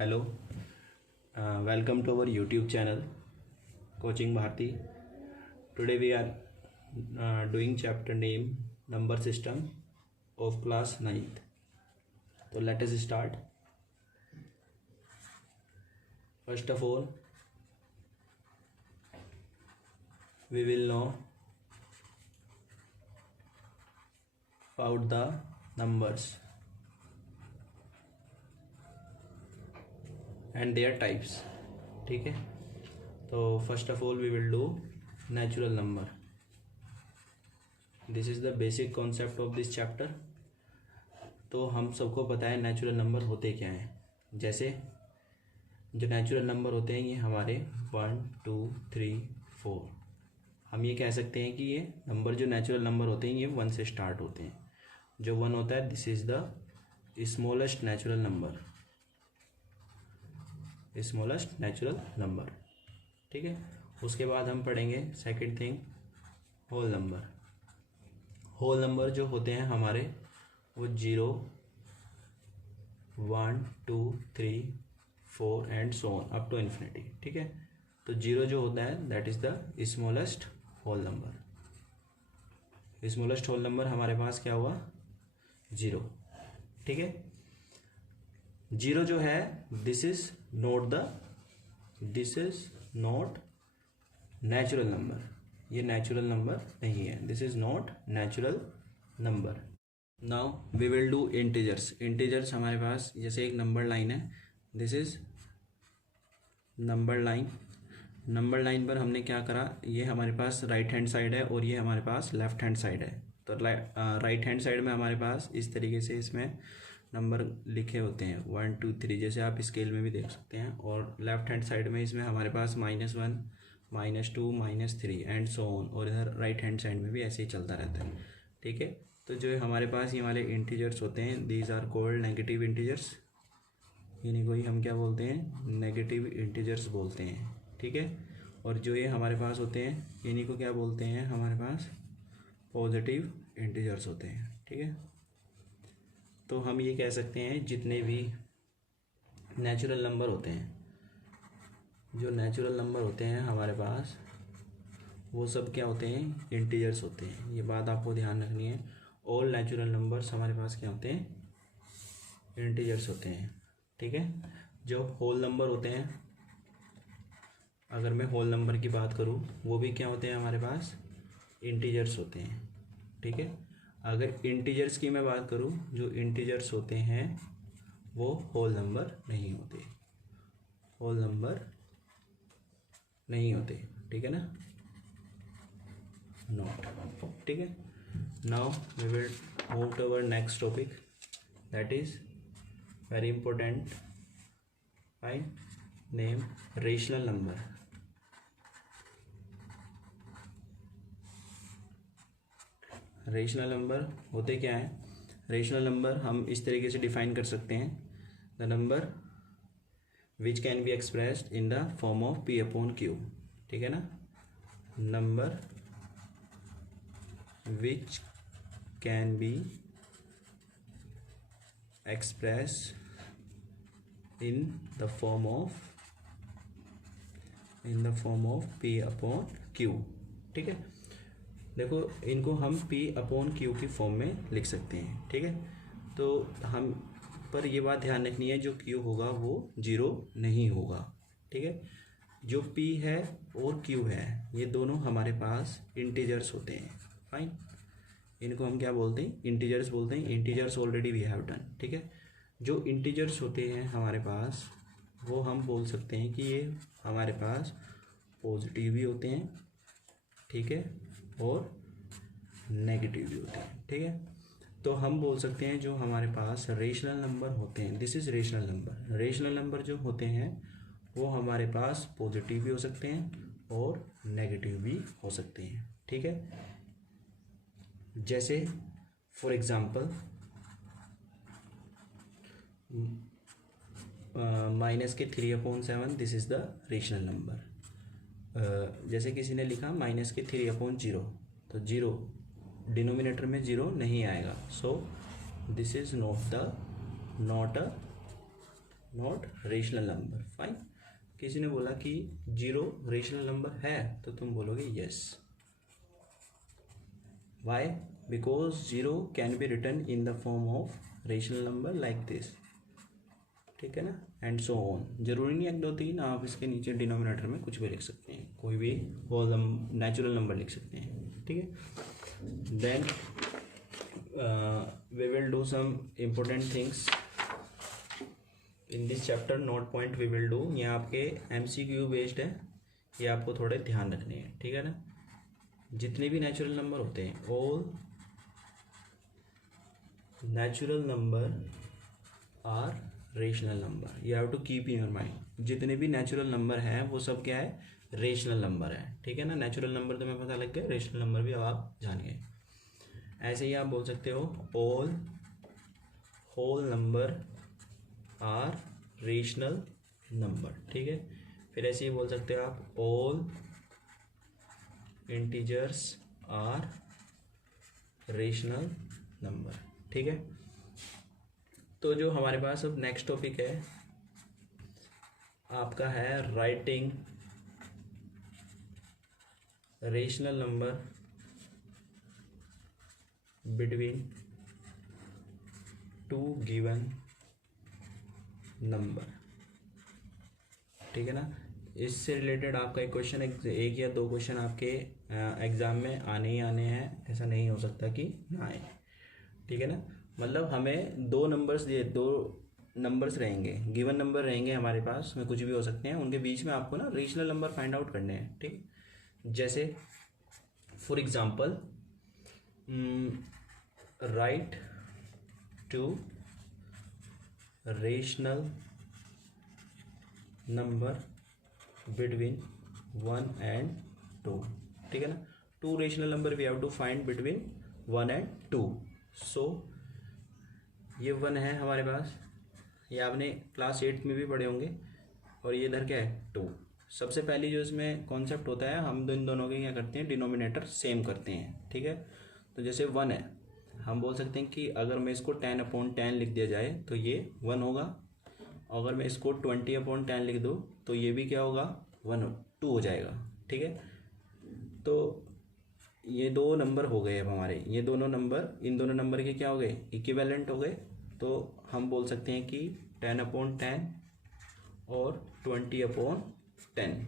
Hello, welcome to our YouTube channel, Coaching Bharti. Today we are doing chapter name number system of class 9th. So let us start. First of all, we will know about the numbers and their types. ठीक है, तो first of all we will do natural number. This is the basic concept of this chapter. तो हम सबको पता है natural number होते क्या हैं. जैसे जो नेचुरल नंबर होते हैं ये हमारे 1, 2, 3, 4. हम ये कह सकते हैं कि ये नंबर जो नेचुरल नंबर होते हैं ये 1 से स्टार्ट होते हैं. जो 1 होता है this is the smallest natural number. Smallest natural number. ठीक है, उसके बाद हम पढ़ेंगे second thing whole number. Whole number जो होते हैं हमारे वो 0, 1, 2, 3, 4 and so on up to infinity. ठीक है, तो 0 जो होता है that is the smallest whole number. Smallest whole number हमारे पास क्या हुआ 0. ठीक है, 0 जो है this is not natural number. ये नेचुरल नंबर नहीं है. This is not natural number. Now we will do integers. Integers हमारे पास जैसे एक नंबर लाइन है. This is number line. Number line पर हमने क्या करा, ये हमारे पास राइट हैंड साइड है और ये हमारे पास लेफ्ट हैंड साइड है. तो राइट हैंड साइड में हमारे पास इस तरीके से इसमें नंबर लिखे होते हैं 1, 2, 3 जैसे आप स्केल में भी देख सकते हैं. और लेफ्ट हैंड साइड में इसमें हमारे पास -1, -2, -3 एंड सो ऑन. और इधर राइट हैंड साइड में भी ऐसे ही चलता रहता है. ठीक है, तो जो हमारे पास ये वाले इंटीजर्स होते हैं these are called negative integers. इन्हीं को ही हम क्या बोलते हैं, नेगेटिव इंटीजर्स बोलते हैं. ठीक है, और जो ये हमारे पास होते हैं इन्हीं को क्या बोलते हैं, हमारे पास पॉजिटिव इंटीजर्स होते हैं. ठीक है, तो हम ये कह सकते हैं जितने भी नेचुरल नंबर होते हैं, जो नेचुरल नंबर होते हैं हमारे पास वो सब क्या होते हैं, इंटीजर्स होते हैं. ये बात आपको ध्यान रखनी है. ऑल नेचुरल नंबर्स हमारे पास क्या होते हैं, इंटीजर्स होते हैं. ठीक है, जो होल नंबर होते हैं, अगर मैं होल नंबर की बात करूँ वो भी क्या होते हैं हमारे पास, इंटीजर्स होते हैं. ठीक है, अगर इंटीजर्स की मैं बात करूं, जो इंटीजर्स होते हैं वो होल नंबर नहीं होते. होल नंबर नहीं होते. ठीक है ना, नॉट. ठीक है, now we will move to our next topic that is very important. By name rational number. Rational number होते क्या हैं. रेशनल नंबर हम इस तरीके से डिफाइन कर सकते हैं, the number which can be expressed in the form of P/Q. ठीक है ना, number which can be express in the form of P/Q. ठीक है, देखो इनको हम P/Q की फॉर्म में लिख सकते हैं. ठीक है, तो हम पर ये बात ध्यान रखनी है जो Q होगा वो 0 नहीं होगा. ठीक है, जो P है और Q है ये दोनों हमारे पास इंटीजर्स होते हैं. फाइन, इनको हम क्या बोलते हैं, इंटीजर्स बोलते हैं. Integers already we have done. ठीक है, जो इंटीजर्स होते हैं हमारे पास वो हम बोल सकते हैं कि ये हमारे पास पॉजिटिव भी होते हैं. ठीक है, और नेगेटिव भी होते हैं. ठीक है, तो हम बोल सकते हैं जो हमारे पास रेशनल नंबर होते हैं this is rational number. Rational number जो होते हैं वो हमारे पास पॉजिटिव भी हो सकते हैं और नेगेटिव भी हो सकते हैं. ठीक है, जैसे for example -3/7 this is the rational number. जैसे किसी ने लिखा -3/0, तो 0 डिनोमिनेटर में 0 नहीं आएगा. So this is not a not rational number. Fine. किसी ने बोला कि 0 रेशनल नंबर है, तो तुम बोलोगे yes. Why? Because 0 can be written in the form of rational number like this, ठीक है ना, एंड सो ऑन। जरूरी नहीं 1 2 3, आप इसके नीचे डिनोमिनेटर में कुछ भी लिख सकते हैं, कोई भी होल नेचुरल नंबर लिख सकते हैं, ठीक है। Then we will do some important things in this chapter. Note point we will do, ये आपके MCQ बेस्ड है, ये आपको थोड़े ध्यान रखने हैं, ठीक है ना। जितने भी नेचुरल नंबर होते हैं, all natural number are rational number, you have to keep in your mind. जितने भी नेचुरल नंबर हैं वो सब क्या है, रेशनल नंबर है, ठीक है ना। नेचुरल नंबर तो मैं पता लग गया, रेशनल नंबर भी अब आप जान गए। ऐसे ही आप बोल सकते हो all whole number are rational number, ठीक है। फिर ऐसे ही बोल सकते हो आप all integers are rational number, ठीक है। तो जो हमारे पास अब नेक्स्ट टॉपिक है आपका है writing rational number between 2 given number, ठीक है ना। इससे रिलेटेड आपका एक क्वेश्चन, एक या 2 क्वेश्चन आपके एग्ज़ाम में आने ही आने हैं, ऐसा नहीं हो सकता कि ना आए, ठीक है ना। मतलब हमें 2 नंबर्स रहेंगे, गिवन नंबर रहेंगे हमारे पास, उसमें कुछ भी हो सकते हैं, उनके बीच में आपको ना रेशनल नंबर फाइंड आउट करने हैं, ठीक। जैसे for example write 2 rational number between 1 and 2, ठीक है ना। 2 rational number we have to find between 1 and 2। So ये 1 है हमारे पास, ये आपने क्लास 8 में भी पढ़े होंगे, और ये इधर क्या है 2। सबसे पहली जो इसमें कॉन्सेप्ट होता है, हम इन दोनों के क्या करते हैं, डिनोमिनेटर सेम करते हैं, ठीक है। तो जैसे 1 है, हम बोल सकते हैं कि अगर मैं इसको 10/10 लिख दिया जाए तो ये 1 होगा। अगर मैं इसको 20/10 लिख दूँ तो ये भी क्या होगा, 2 हो जाएगा, ठीक है। तो ये 2 नंबर हो गए अब हमारे, ये दोनों नंबर, इन दोनों नंबर के क्या हो गए, इक्विवेलेंट हो गए। तो हम बोल सकते हैं कि 10/10 और 20/10,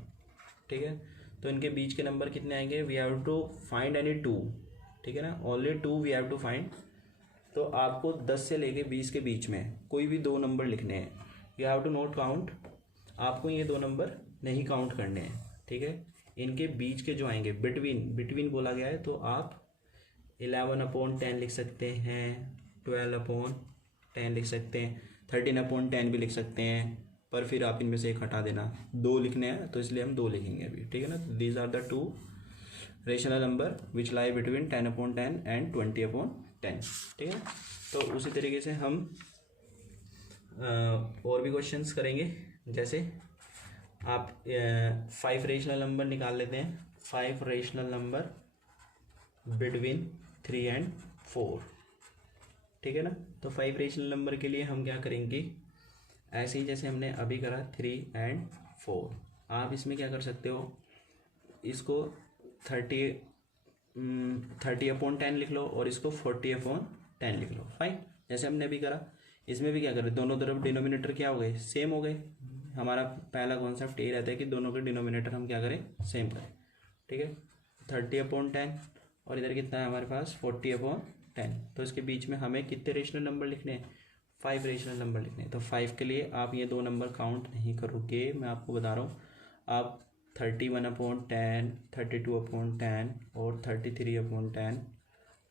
ठीक है। तो इनके बीच के नंबर कितने आएंगे, we have to find any 2, ठीक है ना, only 2 we have to find. तो आपको 10 से लेके 20 के बीच में कोई भी 2 नंबर लिखने हैं, you have to note count, आपको ये 2 नंबर नहीं काउंट करने हैं, ठीक है। इनके बीच के जो आएंगे, बिटवीन बोला गया है, तो आप 11/10 लिख सकते हैं, 12/10 लिख सकते हैं, 13/10 भी लिख सकते हैं, पर फिर आप इनमें से एक हटा देना। 2 लिखने हैं तो इसलिए हम 2 लिखेंगे अभी, ठीक है ना। These are the 2 rational number which lie between 10/10 and 20/10, ठीक है। तो उसी तरीके से हम और भी क्वेश्चंस करेंगे। जैसे आप 5 रेशनल नंबर निकाल लेते हैं, 5 रेशनल नंबर बिटवीन 3 and 4, ठीक है ना। तो 5 रेशनल नंबर के लिए हम क्या करेंगे, ऐसे ही जैसे हमने अभी करा 3 and 4, आप इसमें क्या कर सकते हो, इसको 30/10 लिख लो और इसको 40/10 लिख लो। फाइन, जैसे हमने अभी करा, इसमें भी क्या करें, दोनों तरफ डिनोमिनेटर क्या हो गए, सेम हो गए। हमारा पहला कॉन्सेप्ट ये रहता है कि दोनों के डिनोमिनेटर हम क्या करें, सेम करें, ठीक है। 30/10 और इधर कितना है हमारे पास 40/10, तो इसके बीच में हमें कितने रेशनल नंबर लिखने हैं, 5 रेशनल नंबर लिखने हैं। तो 5 के लिए आप ये 2 नंबर काउंट नहीं करोगे, मैं आपको बता रहा हूँ। आप 31/10, 32/10 और 33/10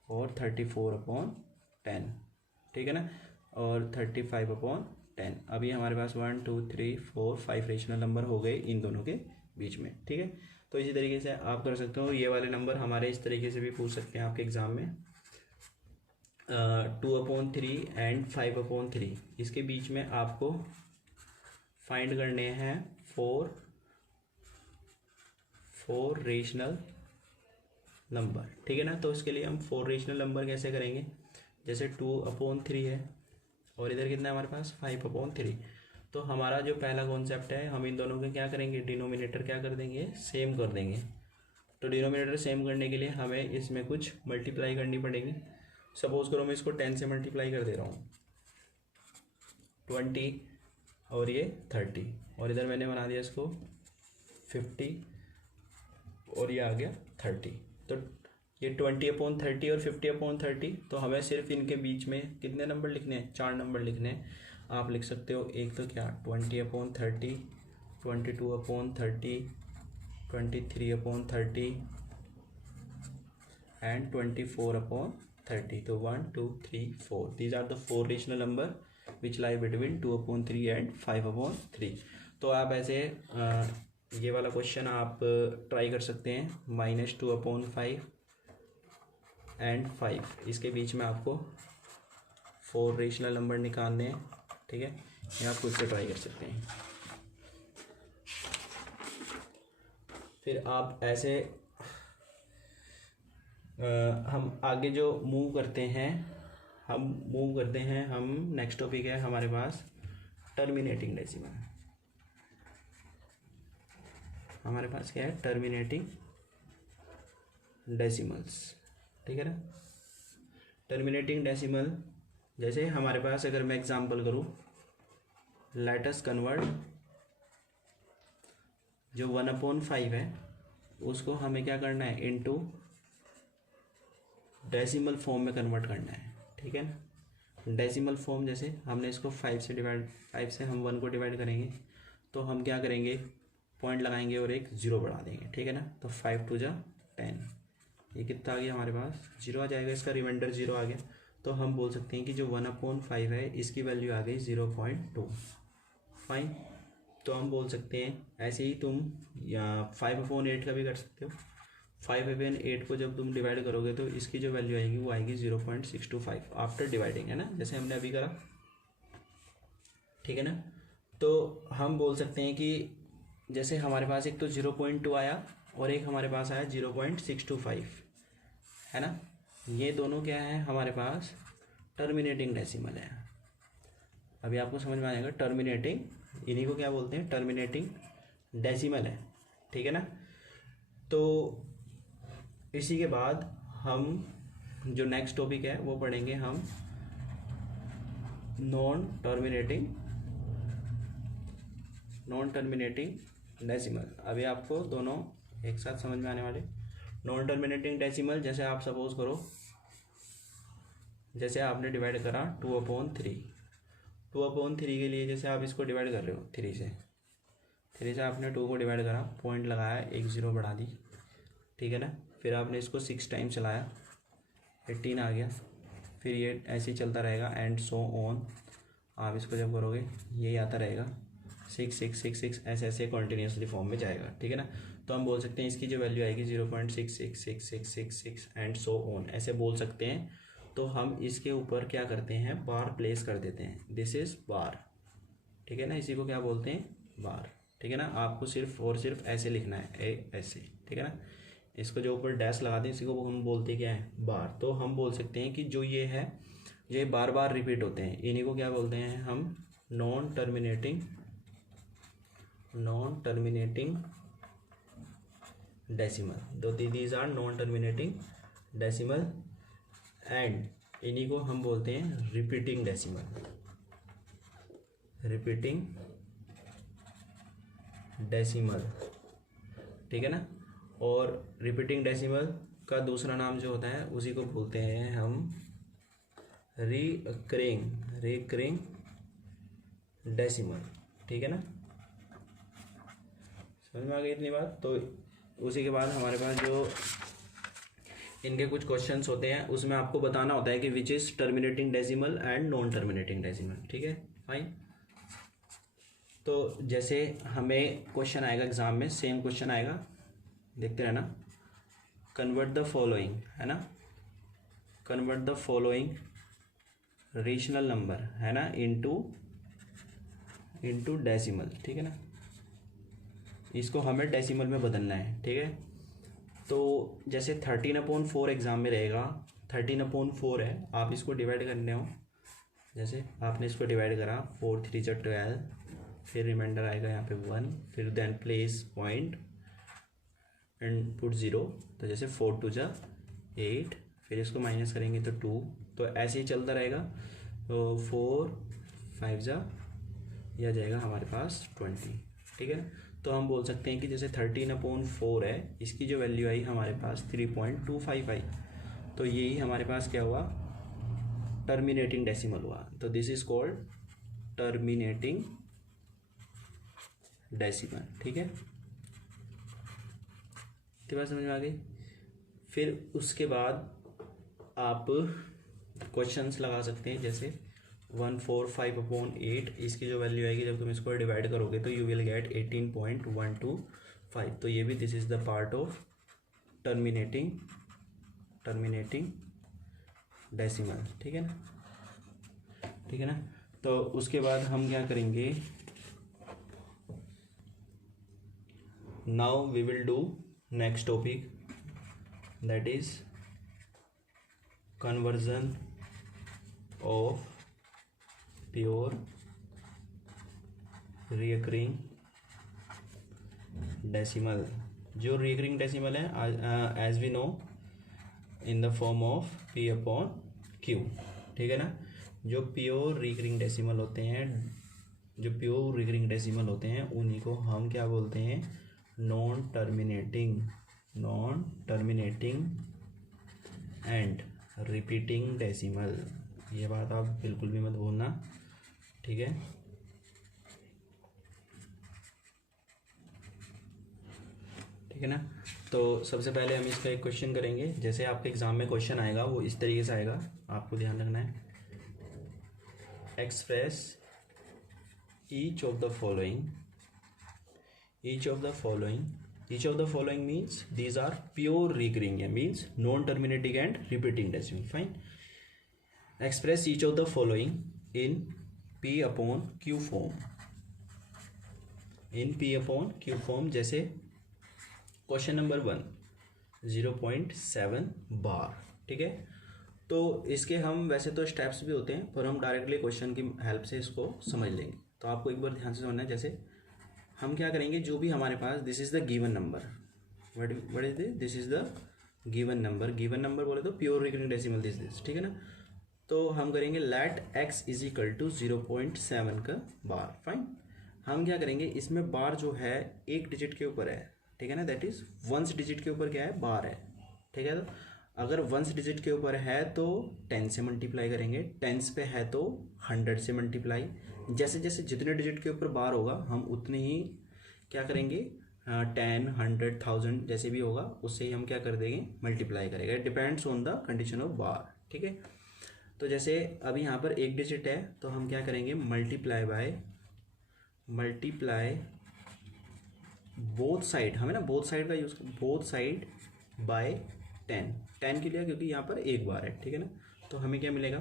और 34/10, ठीक है ना, और 35/10। अभी हमारे पास 1 2 3 4 5 रेशनल नंबर हो गए इन दोनों के बीच में, ठीक है। तो इसी तरीके से आप कर सकते हो, ये वाले नंबर हमारे इस तरीके से भी पूछ सकते हैं आपके एग्ज़ाम में, 2/3 एंड 5/3, इसके बीच में आपको फाइंड करने हैं 4 रेशनल नंबर, ठीक है ना। तो इसके लिए हम 4 रेशनल नंबर कैसे करेंगे, जैसे 2/3 है और इधर कितना है हमारे पास 5/3, तो हमारा जो पहला कॉन्सेप्ट है, हम इन दोनों के क्या करेंगे, डिनोमिनेटर क्या कर देंगे, सेम कर देंगे। तो डिनोमिनेटर सेम करने के लिए हमें इसमें कुछ मल्टीप्लाई करनी पड़ेगी। सपोज करो मैं इसको 10 से मल्टीप्लाई कर दे रहा हूँ, 20 और ये 30, और इधर मैंने बना दिया इसको 50 और ये आ गया 30। तो ये 20/30 और 50/30, तो हमें सिर्फ इनके बीच में कितने नंबर लिखने हैं, 4 नंबर लिखने हैं। आप लिख सकते हो एक तो क्या 20/30, 22/30, 23/30 एंड 24/30। तो 1 2 3 4, these are the 4 rational number which lie between 2/3 and 5/3। तो आप ऐसे ये वाला क्वेश्चन आप ट्राई कर सकते हैं, -2/5 एंड 5, इसके बीच में आपको 4 रेशनल नंबर निकालने हैं, ठीक है। ये आप खुद से ट्राई कर सकते हैं। फिर आप ऐसे हम आगे जो मूव करते हैं, हम नेक्स्ट टॉपिक है हमारे पास टर्मिनेटिंग डेसिमल। हमारे पास क्या है, टर्मिनेटिंग डेसिमल्स, ठीक है ना। टर्मिनेटिंग डेसिमल, जैसे हमारे पास अगर मैं एग्जांपल करूं, लेट अस कन्वर्ट जो 1/5 है उसको हमें क्या करना है, इनटू डेसिमल फॉर्म में कन्वर्ट करना है, ठीक है ना। डेसिमल फॉर्म, जैसे हमने इसको 5 से हम 1 को डिवाइड करेंगे, तो हम क्या करेंगे, पॉइंट लगाएंगे और एक 0 बढ़ा देंगे, ठीक है ना। तो 5 2 जा 10, ये कितना आ गया हमारे पास, 0 आ जाएगा, इसका रिमाइंडर 0 आ गया। तो हम बोल सकते हैं कि जो 1/5 है इसकी वैल्यू आ गई 0.2। फाइन। तो हम बोल सकते हैं ऐसे ही तुम या 5/8 का भी कर सकते हो। 5/8 को जब तुम डिवाइड करोगे तो इसकी जो वैल्यू आएगी वो आएगी 0.625 आफ्टर डिवाइडिंग, है ना, जैसे हमने अभी करा, ठीक है ना। तो हम बोल सकते हैं कि जैसे हमारे पास एक तो 0.2 आया और एक हमारे पास आया 0.625, है ना। ये दोनों क्या है हमारे पास, टर्मिनेटिंग डेसिमल है। अभी आपको समझ में आ जाएगा, टर्मिनेटिंग, इन्हीं को क्या बोलते हैं, टर्मिनेटिंग डेसिमल है, ठीक है ना। तो इसी के बाद हम जो नेक्स्ट टॉपिक है वो पढ़ेंगे हम नॉन टर्मिनेटिंग डेसिमल। अभी आपको दोनों एक साथ समझ में आने वाले। नॉन टर्मिनेटिंग डेसिमल, जैसे आप सपोज करो, जैसे आपने डिवाइड करा 2/3 के लिए, जैसे आप इसको डिवाइड कर रहे हो 3 से आपने 2 को डिवाइड करा, पॉइंट लगाया, एक 0 बढ़ा दी, ठीक है ना। फिर आपने इसको 6 टाइम चलाया, 18 आ गया। फिर ये ऐसे ही चलता रहेगा एंड सो ऑन। आप इसको जब करोगे यही आता रहेगा, 6 6 6 6 ऐसे ऐसे कंटिन्यूसली फॉर्म में जाएगा, ठीक है ना। तो हम बोल सकते हैं इसकी जो वैल्यू आएगी 0.66666 एंड सो ऑन, ऐसे बोल सकते हैं। तो हम इसके ऊपर क्या करते हैं, बार प्लेस कर देते हैं, दिस इज़ बार, ठीक है ना। इसी को क्या बोलते हैं, बार, ठीक है ना। आपको सिर्फ और सिर्फ ऐसे लिखना है, ऐसे, ठीक है ना। इसको जो ऊपर डैश लगाते हैं इसी को हम बोलते हैं क्या है, बार। तो हम बोल सकते हैं कि जो ये है, ये बार बार रिपीट होते हैं, इन्हीं को क्या बोलते हैं हम, नॉन टर्मिनेटिंग डेसिमल। तो these are non terminating decimal and इन्हीं को हम बोलते हैं रिपीटिंग डेसिमल, ठीक है ना। और रिपीटिंग डेसिमल का दूसरा नाम जो होता है उसी को बोलते हैं हम रिकरिंग डेसिमल, ठीक है ना। समझ में आ गई इतनी बात। तो उसी के बाद हमारे पास जो इनके कुछ क्वेश्चंस होते हैं उसमें आपको बताना होता है कि which is terminating decimal and non terminating decimal, ठीक है, फाइन। तो जैसे हमें क्वेश्चन आएगा एग्जाम में, सेम क्वेश्चन आएगा, देखते रहना, कन्वर्ट द फॉलोइंग, है ना, convert the following rational number, है ना, इनटू डेसिमल, ठीक है ना। इसको हमें डेसिमल में बदलना है, ठीक है। तो जैसे 13/4 एग्जाम में रहेगा, 13/4 है, आप इसको डिवाइड करने हो, जैसे आपने इसको डिवाइड करा, 4 3 12, फिर रिमाइंडर आएगा यहाँ पे 1, फिर then place point and put 0। तो जैसे 4 2 जा 8, फिर इसको माइनस करेंगे तो 2, तो ऐसे ही चलता रहेगा। तो 4 5 जा यह जाएगा हमारे पास 20, ठीक है। तो हम बोल सकते हैं कि जैसे 13/4 है, इसकी जो वैल्यू आई हमारे पास 3.25 आई, तो यही हमारे पास क्या हुआ, टर्मिनेटिंग डेसिमल हुआ। तो this is called terminating decimal, ठीक है। तो बात समझ में आ गई। फिर उसके बाद आप क्वेश्चंस लगा सकते हैं, जैसे 145/8, इसकी जो वैल्यू आएगी जब तुम इसको डिवाइड करोगे तो यू विल गेट 18.125। तो ये भी this is the part of terminating decimal, ठीक है ना, ठीक है ना। तो उसके बाद हम क्या करेंगे, now we will do next topic, that is conversion of pure recurring decimal। जो recurring decimal है as we know in the form of p/q, ठीक है ना। जो प्योर recurring decimal होते हैं, जो प्योर recurring decimal होते हैं उन्हीं को हम क्या बोलते हैं, non terminating and repeating decimal. ये बात आप बिल्कुल भी मत भूलना, ठीक है। ठीक है ना। तो सबसे पहले हम इसका एक क्वेश्चन करेंगे, जैसे आपके एग्जाम में क्वेश्चन आएगा वो इस तरीके से आएगा, आपको ध्यान रखना है। Express each of the following means these are pure recurring, means non-terminating and repeating decimal, fine। express each of the following in p/q form। जैसे क्वेश्चन नंबर 1 0.7 बार, ठीक है। तो इसके हम वैसे तो स्टेप्स भी होते हैं, पर हम डायरेक्टली क्वेश्चन की हेल्प से इसको समझ लेंगे। तो आपको एक बार ध्यान से समझना है। जैसे हम क्या करेंगे, जो भी हमारे पास this is the given number, what is this is the given number बोले तो प्योर रिकरिंग डेसिमल दिस, ठीक है ना। तो हम करेंगे let x is equal to 0.7 का बार, फाइन। हम क्या करेंगे, इसमें बार जो है एक डिजिट के ऊपर है, ठीक है ना, दैट इज वंस डिजिट के ऊपर क्या है, बार है, ठीक है। तो अगर वंस डिजिट के ऊपर है तो 10 से मल्टीप्लाई करेंगे, टेंस पे है तो 100 से मल्टीप्लाई। जैसे जैसे जितने डिजिट के ऊपर बार होगा हम उतने ही क्या करेंगे, 10 100 1000 जैसे भी होगा उससे ही हम क्या कर देंगे, मल्टीप्लाई करेंगे, depends on the condition of बार, ठीक है। तो जैसे अभी यहाँ पर एक डिजिट है तो हम क्या करेंगे, मल्टीप्लाई बोथ साइड, हमें ना बोथ साइड का यूज़, बोथ साइड बाय 10 के लिए, क्योंकि यहाँ पर एक बार है, ठीक है ना। तो हमें क्या मिलेगा,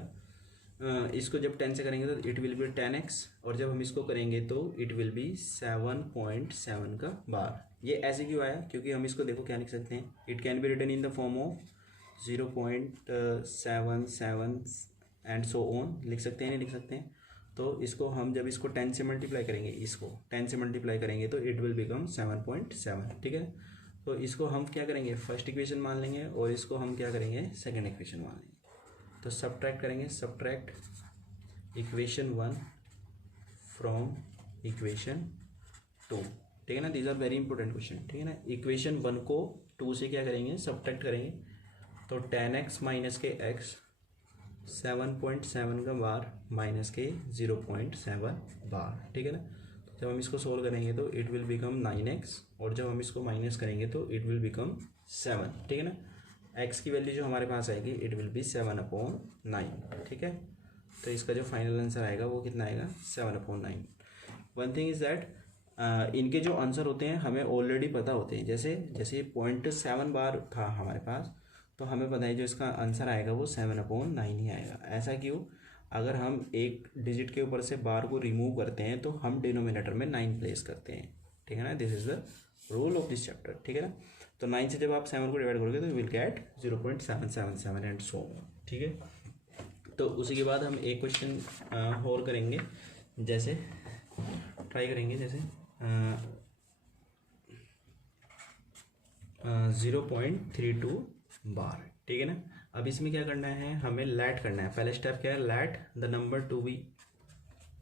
इसको जब 10 से करेंगे तो इट विल बी 10x, और जब हम इसको करेंगे तो इट विल बी 7.7 का बार। ये ऐसे क्यों आया, क्योंकि हम इसको देखो क्या लिख सकते हैं, it can be written in the form of 0.77 and so on, लिख सकते हैं, नहीं लिख सकते हैं। तो इसको हम जब इसको 10 से मल्टीप्लाई करेंगे, इसको 10 से मल्टीप्लाई करेंगे तो इट विल बिकम 7.7, ठीक है। तो इसको हम क्या करेंगे, फर्स्ट इक्वेशन मान लेंगे, और इसको हम क्या करेंगे, सेकेंड इक्वेशन मान लेंगे। तो सब्ट्रैक्ट करेंगे, सब्ट्रैक्ट इक्वेशन 1 फ्रॉम इक्वेशन 2, ठीक है ना। These are very important question, ठीक है ना। इक्वेशन 1 को 2 से क्या करेंगे, सब्ट्रैक्ट करेंगे, तो 10x माइनस के x 7.7 का बार माइनस के 0.7 बार, ठीक है ना। तो जब हम इसको सोल्व करेंगे तो इट विल बिकम 9x, और जब हम इसको माइनस करेंगे तो इट विल बिकम 7, ठीक है ना। x की वैल्यू जो हमारे पास आएगी इट विल बी 7/9, ठीक है। तो इसका जो फाइनल आंसर आएगा वो कितना आएगा, 7/9। वन थिंग इज़ दैट इनके जो आंसर होते हैं हमें ऑलरेडी पता होते हैं। जैसे 0.7 बार था हमारे पास, तो हमें पता है जो इसका आंसर आएगा वो 7/9 ही आएगा। ऐसा क्यों, अगर हम एक डिजिट के ऊपर से बार को रिमूव करते हैं तो हम डिनोमिनेटर में 9 प्लेस करते हैं, ठीक है ना। This is the rule of this chapter, ठीक है ना। तो 9 से जब आप 7 को डिवाइड करोगे तो you will get 0.777 and so on, ठीक है। तो उसी के बाद हम एक क्वेश्चन और करेंगे, जैसे ट्राई करेंगे जैसे 0.32 बार, ठीक है ना। अब इसमें क्या करना है, हमें लेट करना है। पहले स्टेप क्या है, let the number to be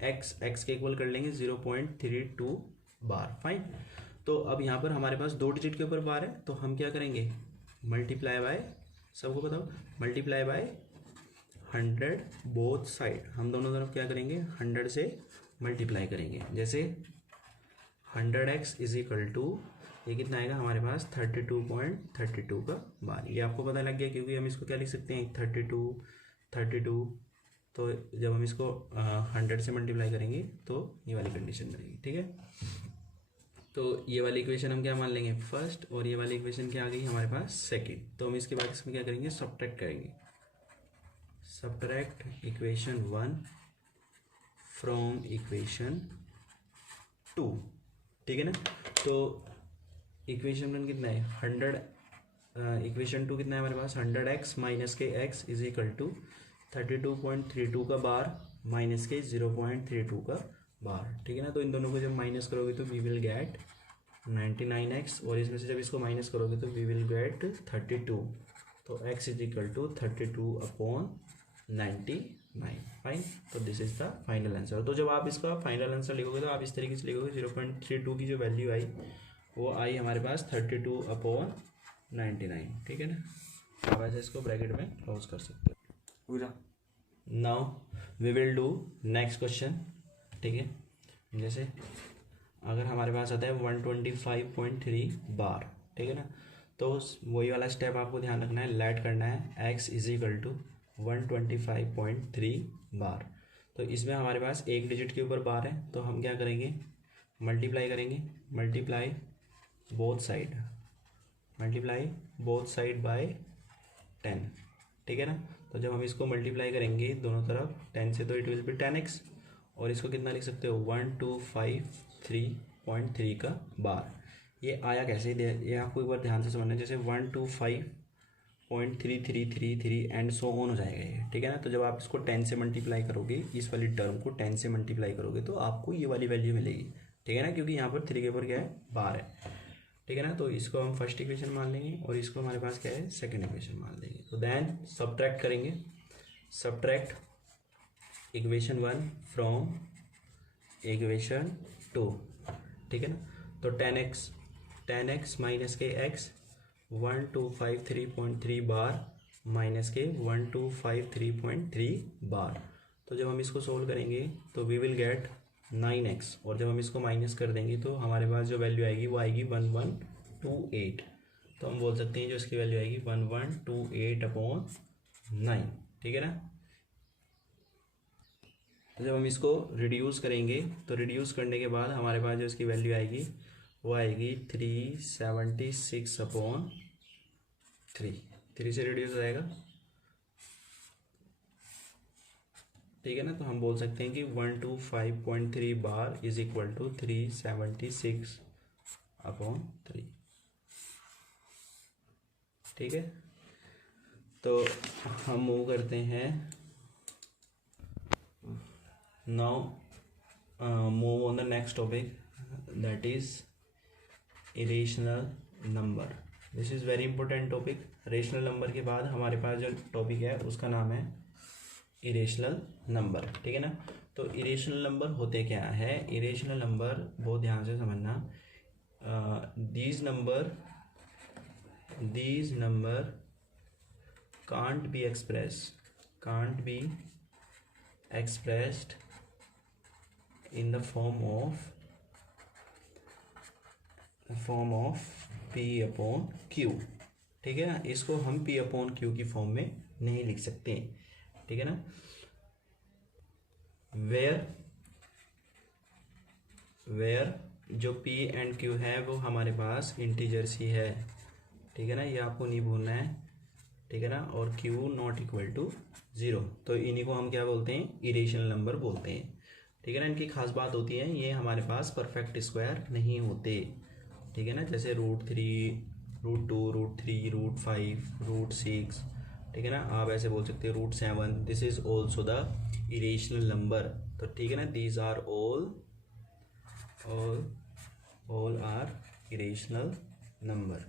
X के इक्वल कर लेंगे 0.32 बार, फाइन। तो अब यहाँ पर हमारे पास 2 डिजिट के ऊपर बार है, तो हम क्या करेंगे, मल्टीप्लाई बाय, सबको बताओ, मल्टीप्लाई बाय 100 बोथ साइड। हम दोनों तरफ क्या करेंगे, 100 से मल्टीप्लाई करेंगे। जैसे 100x इज इक्वल टू, ये कितना आएगा हमारे पास 32.32 का बार। ये आपको पता लग गया, क्योंकि हम इसको क्या लिख सकते हैं 32। तो जब हम इसको 100 से मल्टीप्लाई करेंगे तो ये वाली कंडीशन बनेगी, ठीक है। तो ये वाली इक्वेशन हम क्या मान लेंगे, फर्स्ट, और ये वाली इक्वेशन क्या आ गई हमारे पास, सेकंड। तो हम इसके बाद इसमें क्या करेंगे, सब्ट्रैक्ट करेंगे। सब्ट्रैक्ट इक्वेशन 1 फ्रॉम इक्वेशन 2, ठीक है ना। तो इक्वेशन 1 कितना है 100, इक्वेशन 2 कितना है हमारे पास 100x माइनस के x इज इक्वल टू 32.32 का बार माइनस के 0.32 का बार, ठीक है ना। तो इन दोनों को जब माइनस करोगे तो वी विल गेट 99x, और इसमें से जब इसको माइनस करोगे तो वी विल गेट 32। तो x is equal to 32/99, fine. तो this is the final answer. तो जब आप इसका फाइनल आंसर लिखोगे तो आप इस तरीके से लिखोगे, 0.32 की जो वैल्यू आई वो आई हमारे पास 32/99, ठीक है ना। आप ऐसे इसको ब्रैकेट में क्लोज कर सकते हो पूरा। Now we will do next question, ठीक है। जैसे अगर हमारे पास आता है 125.3 बार, ठीक है ना। तो वही वाला स्टेप आपको ध्यान रखना है, लेट करना है x इज इक्वल टू 125.3 बार। तो इसमें हमारे पास एक डिजिट के ऊपर बार है, तो हम क्या करेंगे, मल्टीप्लाई करेंगे, मल्टीप्लाई बोथ साइड बाय 10, ठीक है ना। तो जब हम इसको मल्टीप्लाई करेंगे दोनों तरफ 10 से, तो इट विल बी 10x, और इसको कितना लिख सकते हो 1253.3 का बार। ये आया कैसे, ये आपको एक बार ध्यान से समझना है। जैसे 125.3333 एंड सो ऑन हो जाएगा ये, ठीक है ना। तो जब आप इसको 10 से मल्टीप्लाई करोगे, इस वाली टर्म को 10 से मल्टीप्लाई करोगे तो आपको ये वाली वैल्यू मिलेगी, ठीक है ना, क्योंकि यहाँ पर 3 के ऊपर क्या है, बार है, ठीक है ना। तो इसको हम फर्स्ट इक्वेशन मान लेंगे और इसको हमारे पास क्या है, सेकंड इक्वेशन मान लेंगे। तो देन सब्ट्रैक्ट करेंगे, सब्ट्रैक्ट इक्वेशन 1 फ्रॉम इक्वेशन 2, ठीक है ना। तो 10x माइनस के x 1253.3 बार माइनस के 1253.3 बार। तो जब हम इसको सोल्व करेंगे तो वी विल गेट 9x, और जब हम इसको माइनस कर देंगे तो हमारे पास जो वैल्यू आएगी वो आएगी 1128। तो हम बोल सकते हैं जो इसकी वैल्यू आएगी 1128/9, ठीक है ना। तो जब हम इसको रिड्यूस करेंगे तो रिड्यूस करने के बाद हमारे पास जो इसकी वैल्यू आएगी वो आएगी 376/3, 3 से रिड्यूस हो जाएगा, ठीक है ना। तो हम बोल सकते हैं कि 125.3 बार इज इक्वल टू 376/3, ठीक है। तो हम मूव करते हैं, now move on the next topic, that is irrational number. This is very important topic. Rational number के बाद हमारे पास जो टॉपिक है उसका नाम है इरेशनल नंबर, ठीक है ना। तो इरेशनल नंबर होते क्या है, इरेशनल नंबर बहुत ध्यान से समझना, these number can't be expressed in the form of P/Q, ठीक है ना। इसको हम P/Q की फॉर्म में नहीं लिख सकते, ठीक है ना। वेयर जो P एंड Q है वो हमारे पास इंटीजर्स ही है, ठीक है ना, ये आपको नहीं भूलना है, ठीक है ना। और Q नॉट इक्वल टू 0, तो इन्हीं को हम क्या बोलते हैं, इरेशनल नंबर बोलते हैं, ठीक है ना। इनकी खास बात होती है ये हमारे पास परफेक्ट स्क्वायर नहीं होते, ठीक है ना। जैसे √3, √2, √3, √5, √6, ठीक है ना। आप ऐसे बोल सकते हैं √7, this is also the irrational number. तो ठीक है ना, these are all all are irrational number.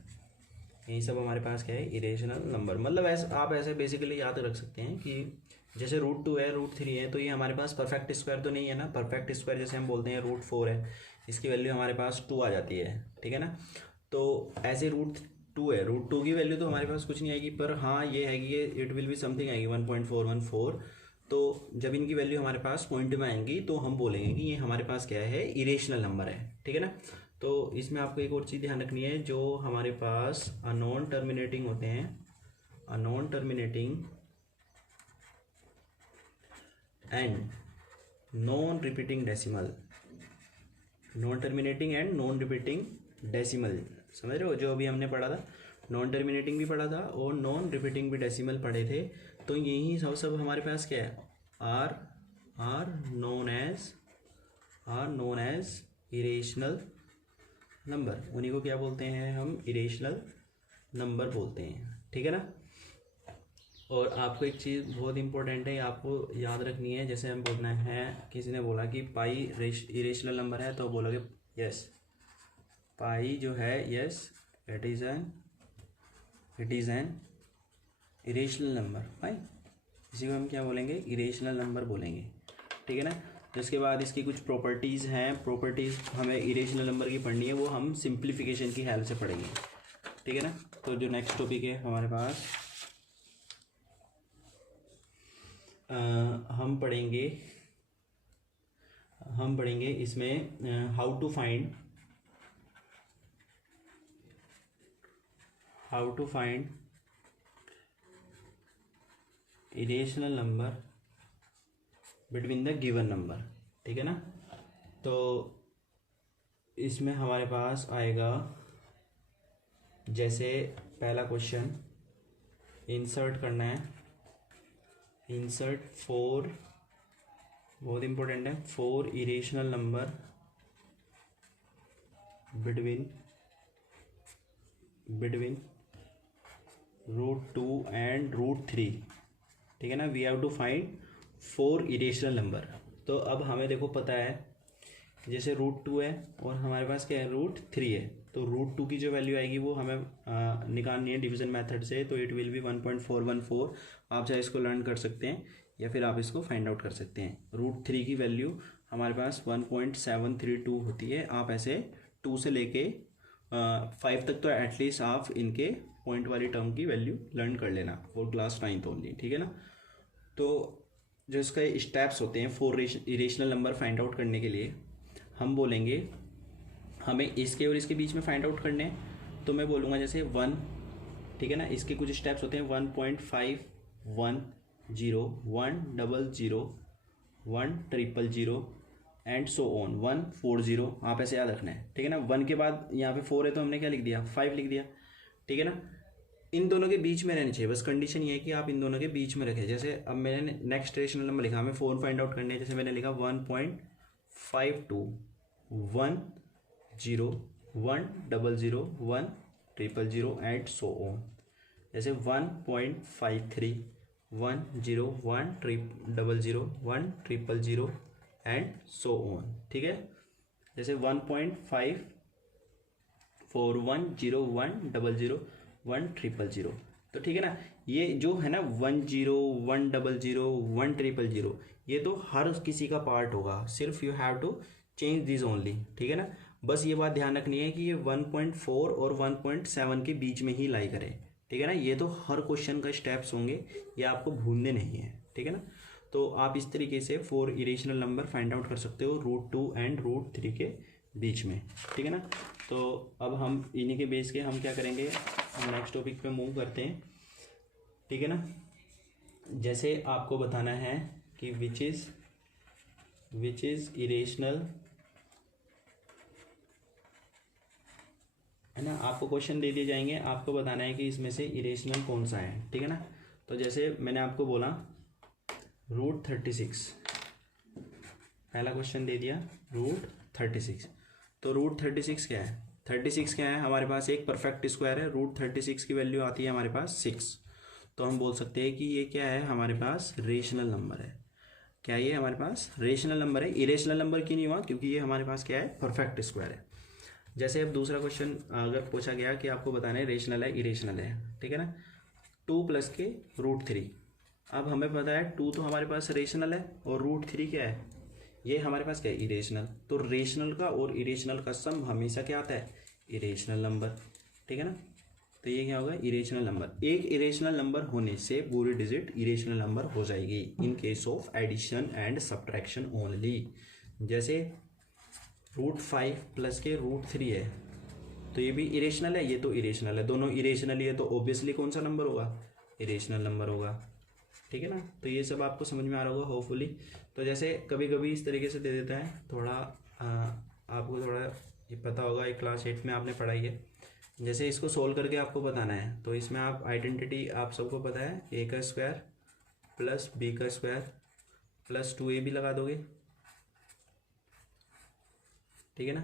यही सब हमारे पास क्या है, इरेशनल नंबर। मतलब ऐसे आप ऐसे बेसिकली याद रख सकते हैं कि जैसे √2 है, √3 है, तो ये हमारे पास परफेक्ट स्क्वायर तो नहीं है ना। परफेक्ट स्क्वायर जैसे हम बोलते हैं √4 है, इसकी वैल्यू हमारे पास 2 आ जाती है, ठीक है ना। तो ऐसे √2 है, √2 की वैल्यू तो हमारे पास कुछ नहीं आएगी, पर हाँ ये है कि ये इट विल बी समथिंग आएगी 1.414। तो जब इनकी वैल्यू हमारे पास पॉइंट में आएंगी तो हम बोलेंगे कि ये हमारे पास क्या है, इरेशनल नंबर है, ठीक है ना। तो इसमें आपको एक और चीज़ ध्यान रखनी है, जो हमारे पास अननोन टर्मिनेटिंग होते हैं, unknown terminating and non repeating decimal, non terminating and non repeating decimal, समझ रहे हो। जो अभी हमने पढ़ा था, नॉन टर्मिनेटिंग भी पढ़ा था और नॉन रिपीटिंग भी डेसिमल पढ़े थे। तो यही सब हमारे पास क्या है, are known as irrational number. उन्हीं को क्या बोलते हैं हम, इरेशनल नंबर बोलते हैं, ठीक है ना। और आपको एक चीज़ बहुत इंपॉर्टेंट है, आपको याद रखनी है। जैसे हम बोलना है, किसी ने बोला कि पाई इरेशनल नंबर है, तो बोलोगे यस, पाई जो है yes it is an irrational number. Pi, इसी को हम क्या बोलेंगे, इरेशनल नंबर बोलेंगे, ठीक है ना। जिसके बाद इसकी कुछ प्रॉपर्टीज़ हैं, प्रॉपर्टीज़ हमें इरेशनल नंबर की पढ़नी है, वो हम सिंप्लीफिकेशन की हेल्प से पढ़ेंगे, ठीक है ना। तो जो नेक्स्ट टॉपिक है हमारे पास, हम पढ़ेंगे इसमें how to find irrational number between the given number, ठीक है ना। तो इसमें हमारे पास आएगा, जैसे पहला क्वेश्चन इंसर्ट करना है, इंसर्ट 4, बहुत इंपॉर्टेंट है, 4 इरेशनल नंबर बिटवीन √2 एंड √3, ठीक है ना। We have to find 4 irrational number. तो अब हमें देखो पता है, जैसे √2 है और हमारे पास क्या है, √3 है, तो √2 की जो वैल्यू आएगी वो हमें निकालनी है डिवीज़न मेथड से, तो इट विल बी 1.414। आप चाहे इसको लर्न कर सकते हैं या फिर आप इसको फाइंड आउट कर सकते हैं। √3 की वैल्यू हमारे पास 1.732 होती है। आप ऐसे 2 से लेके 5 तक तो एटलीस्ट आप इनके पॉइंट वाली टर्म की वैल्यू लर्न कर लेना फॉर क्लास 9th ओनली, ठीक है ना। तो जो इसका स्टेप्स होते हैं 4 इरेशनल नंबर फाइंड आउट करने के लिए, हम बोलेंगे हमें इसके और इसके बीच में फाइंड आउट करने हैं। तो मैं बोलूँगा जैसे 1, ठीक है ना। इसके कुछ स्टेप्स होते हैं 1.5, 1, 0, 1, 00, 1, 000 एंड सो ऑन 1, 40। आप ऐसे याद रखना है, ठीक है ना। 1 के बाद यहाँ पे 4 है तो हमने क्या लिख दिया, 5 लिख दिया, ठीक है ना। इन दोनों के बीच में रहनी चाहिए, बस कंडीशन ये है कि आप इन दोनों के बीच में रखें। जैसे अब मैंने नेक्स्ट इरेशनल नंबर लिखा, हमें 4 फाइंड आउट करने हैं। जैसे मैंने लिखा 1.52, 1, 0, 1, 00, 1, 000 एंड सो ऑन। जैसे 1.53, 1, 0, 1, 000, 1, 000 एंड सो ऑन, ठीक है। जैसे 1.5, 4, 1, 0, 1, 00, 1, 000, तो ठीक है ना। ये जो है ना 1, 0, 1, 00, 1, 000, ये तो हर किसी का पार्ट होगा, सिर्फ you have to change this only, ठीक है ना। बस ये बात ध्यान रखनी है कि ये 1.4 और 1.7 के बीच में ही लाई करे, ठीक है ना। ये तो हर क्वेश्चन का स्टेप्स होंगे, ये आपको भूलने नहीं है, ठीक है ना। तो आप इस तरीके से 4 इरेशनल नंबर फाइंड आउट कर सकते हो √2 एंड √3 के बीच में, ठीक है ना। तो अब हम इन्हीं के बेस के हम क्या करेंगे, हम नेक्स्ट टॉपिक पे मूव करते हैं, ठीक है ना। जैसे आपको बताना है कि विच इज़ इरेशनल, है ना। आपको क्वेश्चन दे दिए जाएंगे, आपको बताना है कि इसमें से इरेशनल कौन सा है, ठीक है ना। तो जैसे मैंने आपको बोला √36, पहला क्वेश्चन दे दिया √36। तो √36 क्या है, 36 क्या है, हमारे पास एक परफेक्ट स्क्वायर है। √36 की वैल्यू आती है हमारे पास 6। तो हम बोल सकते हैं कि ये क्या है, हमारे पास रेशनल नंबर है। क्या ये हमारे पास रेशनल नंबर है। इरेशनल नंबर क्यों नहीं हुआ, क्योंकि ये हमारे पास क्या है, परफेक्ट स्क्वायर है। जैसे अब दूसरा क्वेश्चन अगर पूछा गया कि आपको बताना है रेशनल है इरेशनल है, ठीक है ना, 2 प्लस के √3। अब हमें पता है 2 तो हमारे पास रेशनल है और √3 क्या है, ये हमारे पास क्या है, इरेशनल। तो रेशनल का और इरेशनल का सम हमेशा क्या आता है, इरेशनल नंबर, ठीक है ना। तो ये क्या होगा, इरेशनल नंबर। एक इरेशनल नंबर होने से पूरी डिजिट इरेशनल नंबर हो जाएगी in case of addition and subtraction only. जैसे √5 प्लस के √3 है, तो ये भी इरेशनल है, ये तो इरेशनल है, दोनों इरेशनल ही है, तो ऑब्वियसली कौन सा नंबर होगा, इरेशनल नंबर होगा, ठीक है ना। तो ये सब आपको समझ में आ रहा होगा होपफुली। तो जैसे कभी कभी इस तरीके से दे देता है, थोड़ा आपको थोड़ा ये पता होगा, एक क्लास 8 में आपने पढ़ाई है। जैसे इसको सोल्व करके आपको बताना है, तो इसमें आप आइडेंटिटी आप सबको पता है, a का स्क्वायर प्लस b का स्क्वायर प्लस 2ab लगा दोगे, ठीक है ना।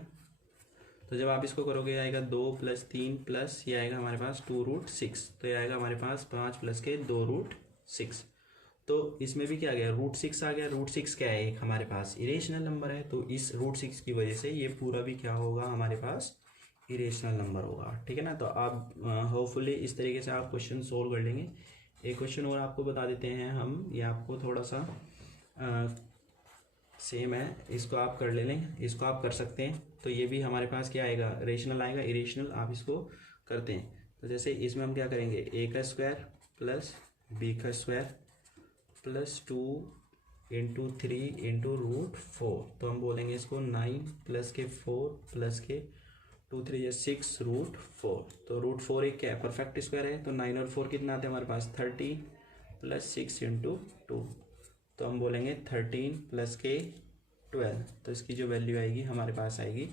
तो जब आप इसको करोगे आएगा 2 + 3 प्लस ये आएगा हमारे पास 2√6, तो ये आएगा हमारे पास 5 + के 2√6। तो इसमें भी क्या आ गया, √6 आ गया। √6 क्या है, एक हमारे पास इरेशनल नंबर है, तो इस √6 की वजह से ये पूरा भी क्या होगा, हमारे पास इरेशनल नंबर होगा, ठीक है ना। तो आप होपफुली इस तरीके से आप क्वेश्चन सोल्व कर लेंगे। एक क्वेश्चन और आपको बता देते हैं हम, ये आपको थोड़ा सा सेम है, इसको आप कर लें, इसको आप कर सकते हैं। तो ये भी हमारे पास क्या आएगा, रेशनल आएगा, इरेशनल आप इसको करते हैं। तो जैसे इसमें हम क्या करेंगे, a का स्क्वायर प्लस b का स्क्वायर प्लस 2 × 3 × √4, तो हम बोलेंगे इसको 9 + के 4 प्लस के 2 3 6 √4। तो √4 एक क्या है, परफेक्ट स्क्वायर है, तो 9 और 4 कितना आते हैं हमारे पास, 30 + 6 × 2, तो हम बोलेंगे 13 + के 12, तो इसकी जो वैल्यू आएगी हमारे पास आएगी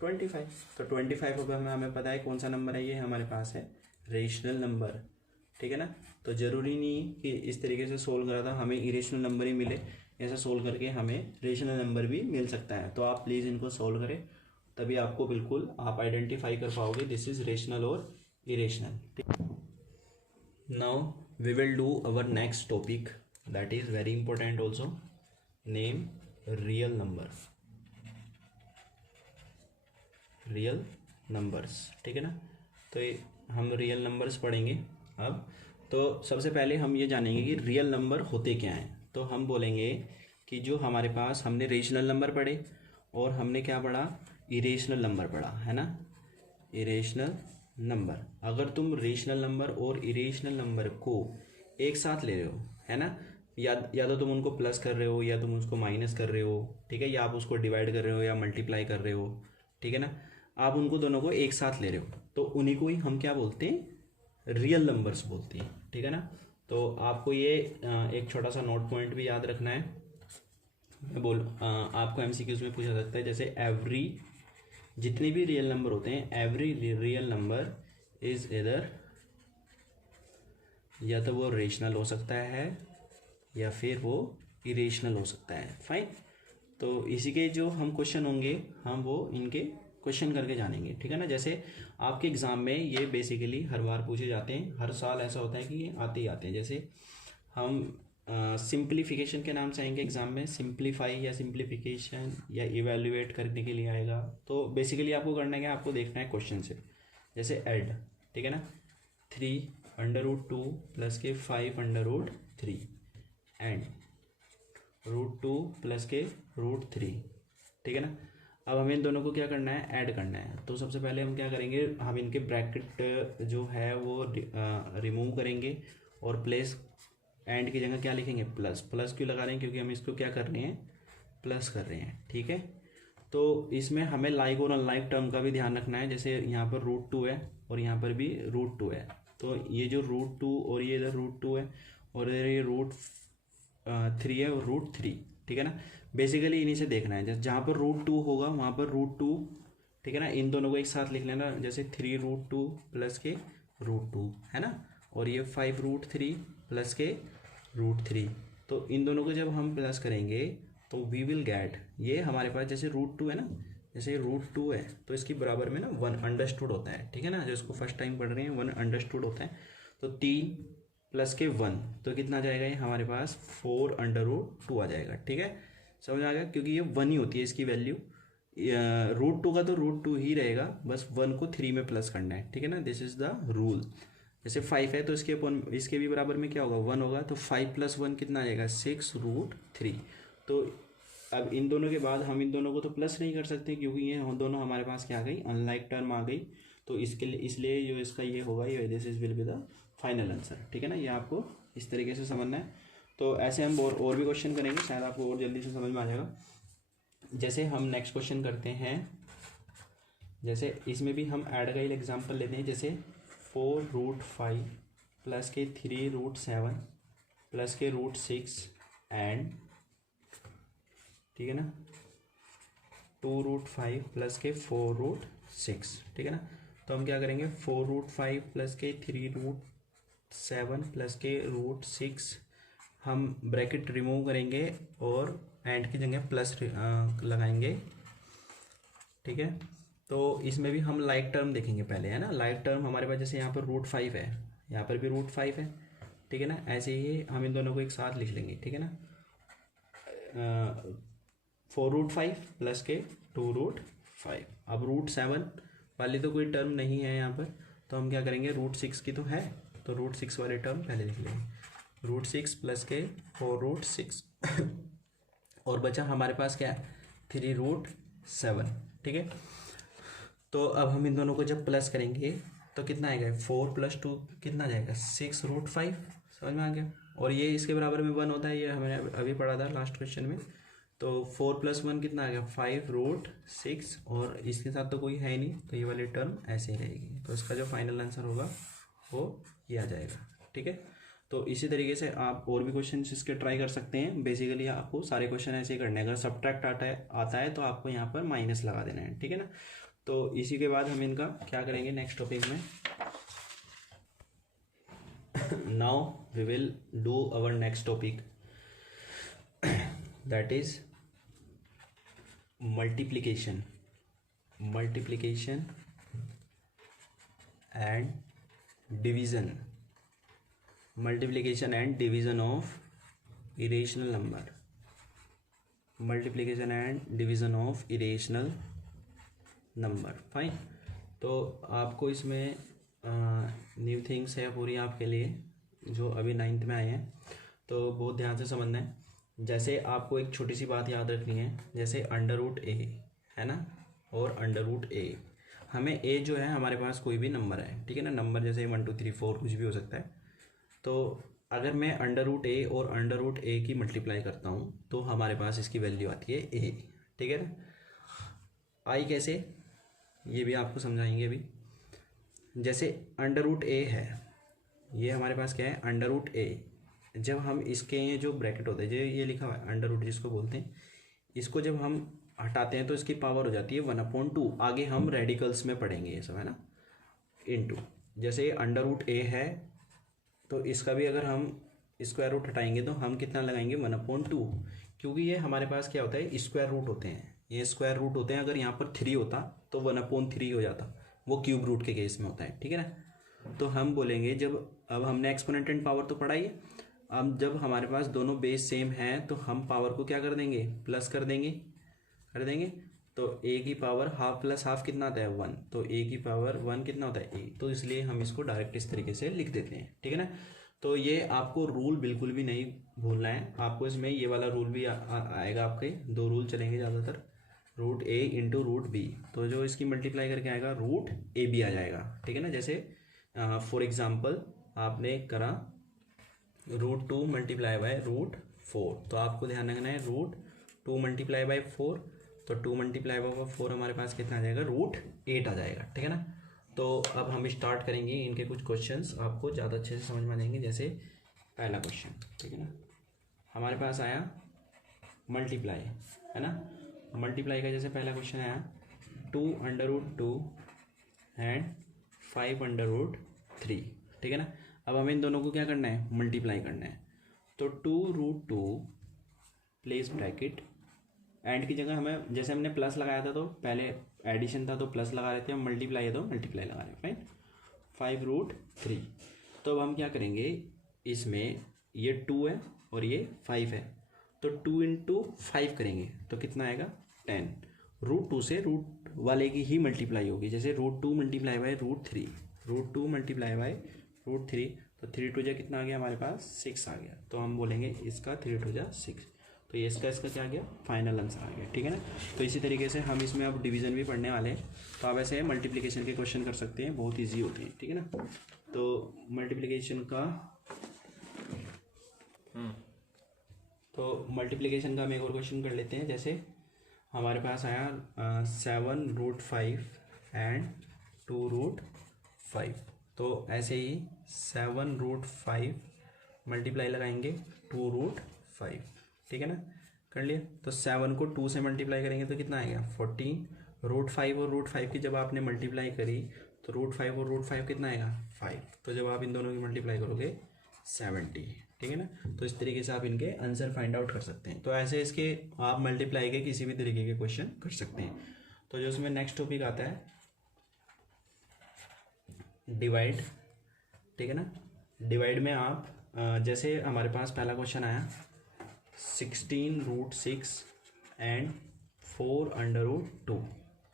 25। तो 25 रुपये में हमें पता है कौन सा नंबर है, ये हमारे पास है रेशनल नंबर, ठीक है ना। तो ज़रूरी नहीं कि इस तरीके से सोल्व करा था हमें इरेशनल नंबर ही मिले, ऐसा सोल्व करके हमें रेशनल नंबर भी मिल सकता है। तो आप प्लीज़ इनको सोल्व करें, तभी आपको बिल्कुल आप आइडेंटिफाई कर पाओगे दिस इज़ रेशनल और irrational. Now we will do our next topic, that is very important also, name real number, real numbers, ठीक है ना। तो हम रियल नंबर्स पढ़ेंगे अब। तो सबसे पहले हम ये जानेंगे कि रियल नंबर होते क्या हैं। तो हम बोलेंगे कि जो हमारे पास हमने रेशनल नंबर पढ़े और हमने क्या पढ़ा, इरेशनल नंबर पढ़ा है ना, इरेशनल नंबर। अगर तुम रेशनल नंबर और इरेशनल नंबर को एक साथ ले रहे हो, है ना, या तो तुम उनको प्लस कर रहे हो या तुम उसको माइनस कर रहे हो, ठीक है, या आप उसको डिवाइड कर रहे हो या मल्टीप्लाई कर रहे हो, ठीक है ना, आप उनको दोनों को एक साथ ले रहे हो, तो उन्हीं को ही हम क्या बोलते हैं, रियल नंबर्स बोलते हैं, ठीक है ना। तो आपको ये एक छोटा सा नोट पॉइंट भी याद रखना है। मैं आपको एमसीक्यूज में पूछा सकता है, जैसे एवरी, जितने भी रियल नंबर होते हैं, एवरी रियल नंबर इज इधर, या तो वो रेशनल हो सकता है या फिर वो इरेशनल हो सकता है, फाइन। तो इसी के जो हम क्वेश्चन होंगे हम वो इनके क्वेश्चन करके जानेंगे, ठीक है ना। जैसे आपके एग्ज़ाम में ये बेसिकली हर बार पूछे जाते हैं, हर साल ऐसा होता है कि ये आते ही आते हैं। जैसे हम सिंप्लीफिकेशन के नाम से आएंगे एग्ज़ाम में, सिंप्लीफाई या सिंप्लीफिकेशन या इवेल्युएट करने के लिए आएगा। तो बेसिकली आपको करना है क्या, आपको देखना है क्वेश्चन से, जैसे ऐड, ठीक है ना, 3√2 प्लस के 5√3 एंड √2 प्लस के √3, ठीक है ना। अब हमें इन दोनों को क्या करना है, ऐड करना है। तो सबसे पहले हम क्या करेंगे, हम इनके ब्रैकेट जो है वो रिमूव करेंगे और प्लेस एंड की जगह क्या लिखेंगे, प्लस। प्लस क्यों लगा रहे हैं, क्योंकि हम इसको क्या कर रहे हैं, प्लस कर रहे हैं, ठीक है। तो इसमें हमें लाइक और अनलाइक टर्म का भी ध्यान रखना है। जैसे यहाँ पर √2 है और यहाँ पर भी √2 है, तो ये जो √2 और ये इधर √2 है और इधर ये √3 है और √3, ठीक है ना। बेसिकली इन्हीं से देखना है, जहाँ पर √2 होगा वहाँ पर √2, ठीक है ना, इन दोनों को एक साथ लिख लेना। जैसे 3√2 प्लस के √2 है ना, और ये 5√3 प्लस के √3, तो इन दोनों को जब हम प्लस करेंगे तो वी विल गेट, ये हमारे पास जैसे √2 है ना, जैसे √2 है तो इसकी बराबर में ना 1 अंडरस्टूड होता है, ठीक है ना, जो इसको फर्स्ट टाइम पढ़ रहे हैं 1 अंडरस्टूड होता है। तो 3 प्लस के 1, तो कितना आ जाएगा ये हमारे पास 4√2 आ जाएगा। ठीक है, समझ आ गया, क्योंकि ये 1 ही होती है इसकी वैल्यू। √2 का तो √2 ही रहेगा, बस 1 को 3 में प्लस करना है। ठीक है ना, दिस इज द रूल। जैसे 5 है तो इसके अपन इसके भी बराबर में क्या होगा 1 होगा, तो 5 + 1 कितना आ जाएगा 6√3। तो अब इन दोनों के बाद हम इन दोनों को तो प्लस नहीं कर सकते, क्योंकि ये दोनों हमारे पास क्या आ गई, अनलाइक टर्म आ गई। तो इसके लिए इसलिए जो इसका ये होगा, ये this is will be the final answer. ठीक है ना, ये आपको इस तरीके से समझना है। तो ऐसे हम और भी क्वेश्चन करेंगे, शायद आपको और जल्दी से समझ में आ जाएगा। जैसे हम नेक्स्ट क्वेश्चन करते हैं, जैसे इसमें भी हम ऐड का ही एग्जाम्पल लेते हैं। जैसे 4√5 प्लस के 3√7 प्लस के √6 एंड, ठीक है ना, 2√5 प्लस के 4√6। ठीक है ना, तो हम क्या करेंगे 4√5 प्लस के 3√7 प्लस के √6 हम ब्रैकेट रिमूव करेंगे और एंड की जगह प्लस लगाएंगे। ठीक है, तो इसमें भी हम लाइक टर्म देखेंगे पहले, है ना। लाइक टर्म हमारे पास जैसे यहाँ पर √5 है, यहाँ पर भी √5 है। ठीक है ना, ऐसे ही हम इन दोनों को एक साथ लिख लेंगे। ठीक है ना, 4√5 प्लस के 2√5। अब √7 वाली तो कोई टर्म नहीं है यहाँ पर, तो हम क्या करेंगे, √6 की तो है, तो √6 वाले टर्म पहले लिख लेंगे। √6 प्लस के 4√6 और बचा हमारे पास क्या है 3√7। ठीक है, तो अब हम इन दोनों को जब प्लस करेंगे तो कितना आएगा, 4 + 2 कितना आ जाएगा 6√5। समझ में आ गया। और ये इसके बराबर में 1 होता है, ये हमने अभी पढ़ा था लास्ट क्वेश्चन में। तो 4 + 1 कितना आ गया 5√6, और इसके साथ तो कोई है ही नहीं, तो ये वाली टर्म ऐसे ही रहेगी। तो इसका जो फाइनल आंसर होगा वो ये आ जाएगा। ठीक है, तो इसी तरीके से आप और भी क्वेश्चन इसके ट्राई कर सकते हैं। बेसिकली आपको सारे क्वेश्चन ऐसे ही करने हैं। अगर सब्ट्रैक्ट आता है तो आपको यहाँ पर माइनस लगा देना है। ठीक है ना, तो इसी के बाद हम इनका क्या करेंगे नेक्स्ट टॉपिक में। Now we will do our next topic, that is multiplication and division. Multiplication and division of irrational number. Multiplication and division of irrational number. Fine, तो आपको इसमें न्यू थिंग्स है पूरी आपके लिए, जो अभी 9th में आए हैं, तो बहुत ध्यान से समझना है। जैसे आपको एक छोटी सी बात याद रखनी है, जैसे √a है ना, और √a, हमें a जो है हमारे पास कोई भी नंबर है। ठीक है ना, नंबर जैसे 1 2 3 4 कुछ भी हो सकता है। तो अगर मैं √a और √a की मल्टीप्लाई करता हूँ तो हमारे पास इसकी वैल्यू आती है a। ठीक है ना, आई कैसे, ये भी आपको समझाएंगे अभी। जैसे √a है, ये हमारे पास क्या है √a। जब हम इसके जो ब्रैकेट होते हैं, जो ये लिखा हुआ है √ जिसको बोलते हैं, इसको जब हम हटाते हैं तो इसकी पावर हो जाती है 1/2। आगे हम रेडिकल्स में पढ़ेंगे ये सब, है ना, इनटू। जैसे √a है तो इसका भी अगर हम स्क्वायर रूट हटाएंगे तो हम कितना लगाएंगे 1/2, क्योंकि ये हमारे पास क्या होता है स्क्वायर रूट होते हैं, ये स्क्वायर रूट होते हैं। अगर यहाँ पर 3 होता तो 1/3 हो जाता, वो क्यूब रूट के केस में होता है। ठीक है ना, तो हम बोलेंगे जब, अब हमने एक्सपोनेंट एंड पावर तो पढ़ा ही है, अब जब हमारे पास दोनों बेस सेम हैं तो हम पावर को क्या कर देंगे, प्लस कर देंगे। तो a की पावर हाफ प्लस हाफ कितना आता है 1, तो a की पावर 1 कितना होता है a, तो इसलिए हम इसको डायरेक्ट इस तरीके से लिख देते हैं। ठीक है ना, तो ये आपको रूल बिल्कुल भी नहीं भूलना है। आपको इसमें ये वाला रूल भी आएगा, आपके 2 रूल चलेंगे ज़्यादातर, √a × √b। तो जो इसकी मल्टीप्लाई करके आएगा √ab आ जाएगा। ठीक है ना, जैसे फॉर एग्जांपल आपने करा √2 × √4, तो आपको ध्यान रखना है √2 × 4, तो 2 × 4 हमारे पास कितना आ जाएगा √8 आ जाएगा। ठीक है ना, तो अब हम स्टार्ट करेंगे इनके कुछ क्वेश्चंस, आपको ज़्यादा अच्छे से समझ में आ जाएंगे। जैसे पहला क्वेश्चन, ठीक है ना, हमारे पास आया मल्टीप्लाई, है ना, मल्टीप्लाई का जैसे पहला क्वेश्चन आया 2 √2 एंड 5 √3। ठीक है ना, अब हमें इन दोनों को क्या करना है मल्टीप्लाई करना है। तो 2√2 प्लेस ब्रैकेट, एंड की जगह हमें जैसे हमने प्लस लगाया था, तो पहले एडिशन था तो प्लस लगा रहे थे, हम मल्टीप्लाई है तो मल्टीप्लाई लगा रहे हैं। फाइन, 5√3। तो अब हम क्या करेंगे, इसमें ये 2 है और ये 5 है, तो 2 इंटू 5 करेंगे तो कितना आएगा 10। √2 से रूट वाले की ही मल्टीप्लाई होगी, जैसे √2 मल्टीप्लाई बाय √3, √2 मल्टीप्लाई बाय √3, तो 3 2 जा कितना आ गया हमारे पास 6 आ गया। तो हम बोलेंगे इसका 3 2 जा 6, तो ये इसका क्या आ गया फाइनल आंसर आ गया, ठीक है ना। तो इसी तरीके से हम इसमें अब डिवीज़न भी पढ़ने वाले हैं, तो आप ऐसे मल्टीप्लिकेशन के क्वेश्चन कर सकते हैं, बहुत ईजी होते हैं, ठीक है ना। तो मल्टीप्लिकेशन का हम एक और क्वेश्चन कर लेते हैं। जैसे हमारे पास आया 7 √5 एंड 2 √5, तो ऐसे ही 7 √5 मल्टीप्लाई लगाएंगे 2 √5, ठीक है ना, कर लिया। तो 7 को 2 से मल्टीप्लाई करेंगे तो कितना आएगा 14। √5 और √5 की जब आपने मल्टीप्लाई करी तो √5 और √5 कितना आएगा 5, तो जब आप इन दोनों की मल्टीप्लाई करोगे 70, ठीक है ना। तो इस तरीके से आप इनके आंसर फाइंड आउट कर सकते हैं। तो ऐसे इसके आप मल्टीप्लाई के किसी भी तरीके के क्वेश्चन कर सकते हैं। तो जो इसमें नेक्स्ट टॉपिक आता है डिवाइड, ठीक है ना। डिवाइड में आप जैसे हमारे पास पहला क्वेश्चन आया 16 √6 एंड 4 √2,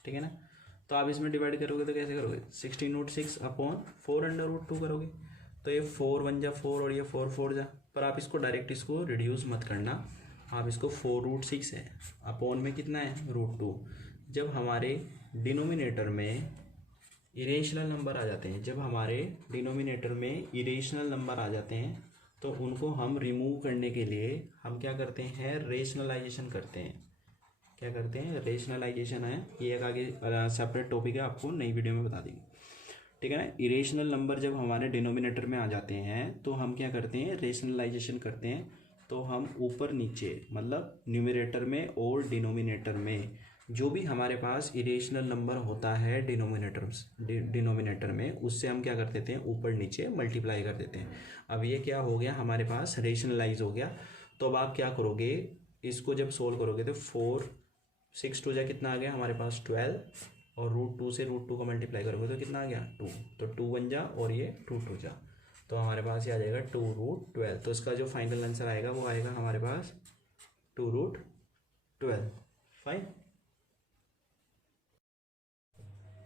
ठीक है ना। तो आप इसमें डिवाइड करोगे तो कैसे करोगे 16 √6 अपॉन 4 √2 करोगे, तो ये 4 1 जा 4 और ये 4 4 जा, पर आप इसको डायरेक्ट इसको रिड्यूस मत करना, आप इसको 4 √6 है अपॉन में कितना है √2। जब हमारे डिनोमिनेटर में इरेशनल नंबर आ जाते हैं, जब हमारे डिनोमिनेटर में इरेशनल नंबर आ जाते हैं तो उनको हम रिमूव करने के लिए हम क्या करते हैं रेशनलाइजेशन करते हैं। क्या करते हैं रेशनलाइजेशन है, ये एक आगे सेपरेट टॉपिक है, आपको नई वीडियो में बता देंगे, ठीक है ना। इरेशनल नंबर जब हमारे डिनोमिनेटर में आ जाते हैं तो हम क्या करते हैं रेशनलाइजेशन करते हैं, तो हम ऊपर नीचे मतलब न्यूमरेटर में और डिनोमिनेटर में जो भी हमारे पास इरेशनल नंबर होता है डिनोमिनेटर में उससे हम क्या कर देते हैं ऊपर नीचे मल्टीप्लाई कर देते हैं। अब ये क्या हो गया हमारे पास रेशनलाइज हो गया। तो अब आप क्या करोगे इसको जब सोल्व करोगे तो 4 6 2 जा कितना आ गया हमारे पास 12, और √2 से √2 का मल्टीप्लाई करोगे तो कितना आ गया 2, तो 2 1 जा और ये 2 2 जा, तो हमारे पास ये आ जाएगा 2 √12। तो इसका जो फाइनल आंसर आएगा वो आएगा हमारे पास 2 √12। Fine,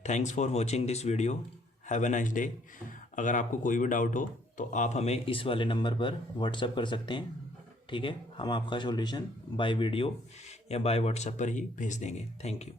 thanks for watching this video, have a nice day. अगर आपको कोई भी डाउट हो तो आप हमें इस वाले नंबर पर व्हाट्सएप कर सकते हैं, ठीक है। हम आपका सॉल्यूशन बाय वीडियो या बाय व्हाट्सएप पर ही भेज देंगे। Thank you.